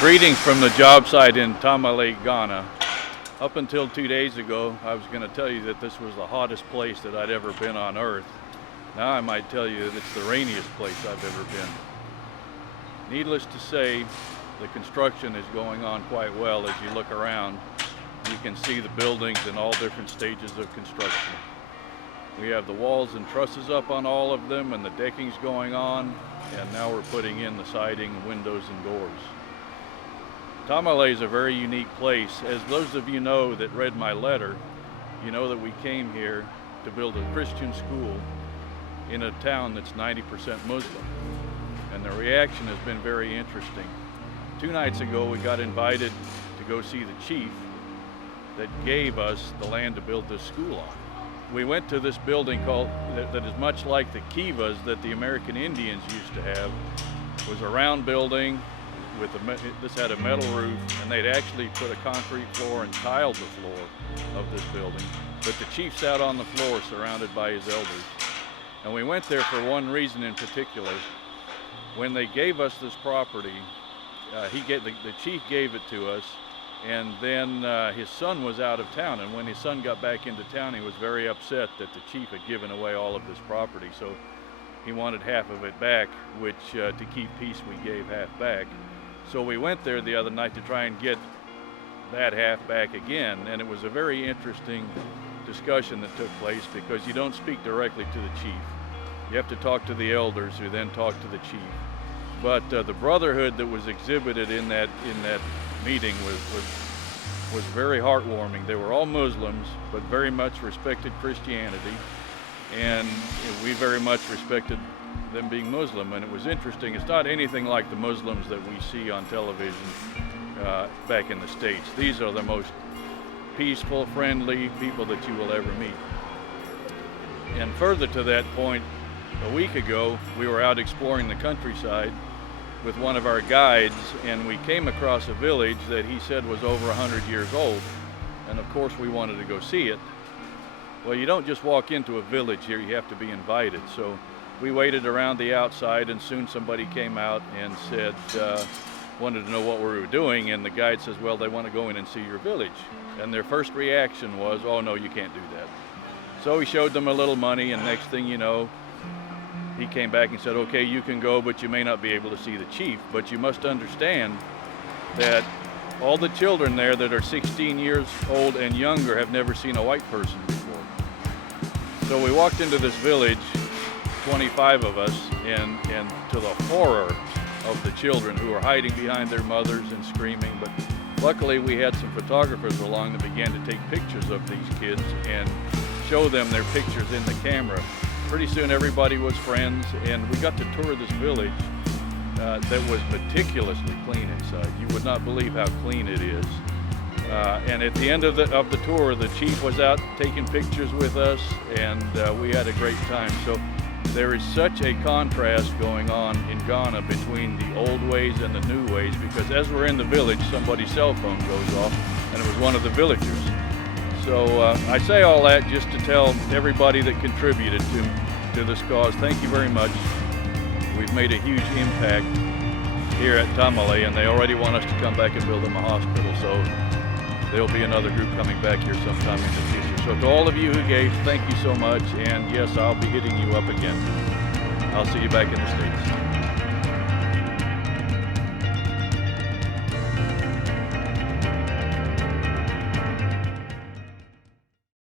Greetings from the job site in Tamale, Ghana. Up until 2 days ago, I was going to tell you that this was the hottest place that I'd ever been on Earth. Now I might tell you that it's the rainiest place I've ever been. Needless to say, the construction is going on quite well. As you look around, you can see the buildings in all different stages of construction. We have the walls and trusses up on all of them, and the decking's going on, and now we're putting in the siding, windows, and doors. Tamale is a very unique place. As those of you know that read my letter, you know that we came here to build a Christian school in a town that's 90% Muslim. And the reaction has been very interesting. 2 nights ago, we got invited to go see the chief that gave us the land to build this school on. We went to this building that is much like the kivas that the American Indians used to have. It was a round building. This had a metal roof, and they'd actually put a concrete floor and tiled the floor of this building. But the chief sat on the floor surrounded by his elders. And we went there for one reason in particular. When they gave us this property, the chief gave it to us, and then his son was out of town. And when his son got back into town, he was very upset that the chief had given away all of this property. So he wanted half of it back, which to keep peace, we gave half back. So we went there the other night to try and get that half back again, and it was a very interesting discussion that took place because you don't speak directly to the chief. You have to talk to the elders who then talk to the chief. But the brotherhood that was exhibited in that meeting was very heartwarming. They were all Muslims, but very much respected Christianity, and we very much respected them being Muslim. And it was interesting. It's not anything like the Muslims that we see on television back in the States. These are the most peaceful, friendly people that you will ever meet. And further to that point, a week ago, we were out exploring the countryside with one of our guides, and we came across a village that he said was over 100 years old. And of course, we wanted to go see it. Well, you don't just walk into a village here, you have to be invited. So we waited around the outside, and soon somebody came out and said, wanted to know what we were doing, and the guide says, well, they want to go in and see your village. And their first reaction was, oh no, you can't do that. So he showed them a little money, and next thing you know, he came back and said, okay, you can go, but you may not be able to see the chief. But you must understand that all the children there that are 16 years old and younger have never seen a white person before. So we walked into this village, 25 of us, and to the horror of the children who were hiding behind their mothers and screaming. But luckily we had some photographers along that began to take pictures of these kids and show them their pictures in the camera. Pretty soon everybody was friends, and we got to tour this village that was meticulously clean inside. You would not believe how clean it is. And at the end of the tour, the chief was out taking pictures with us, and we had a great time. So there is such a contrast going on in Ghana between the old ways and the new ways, because as we're in the village, somebody's cell phone goes off, and it was one of the villagers. So I say all that just to tell everybody that contributed to this cause, thank you very much. We've made a huge impact here at Tamale, and they already want us to come back and build them a hospital. So there'll be another group coming back here sometime in the future. So to all of you who gave, thank you so much. And yes, I'll be hitting you up again. I'll see you back in the States.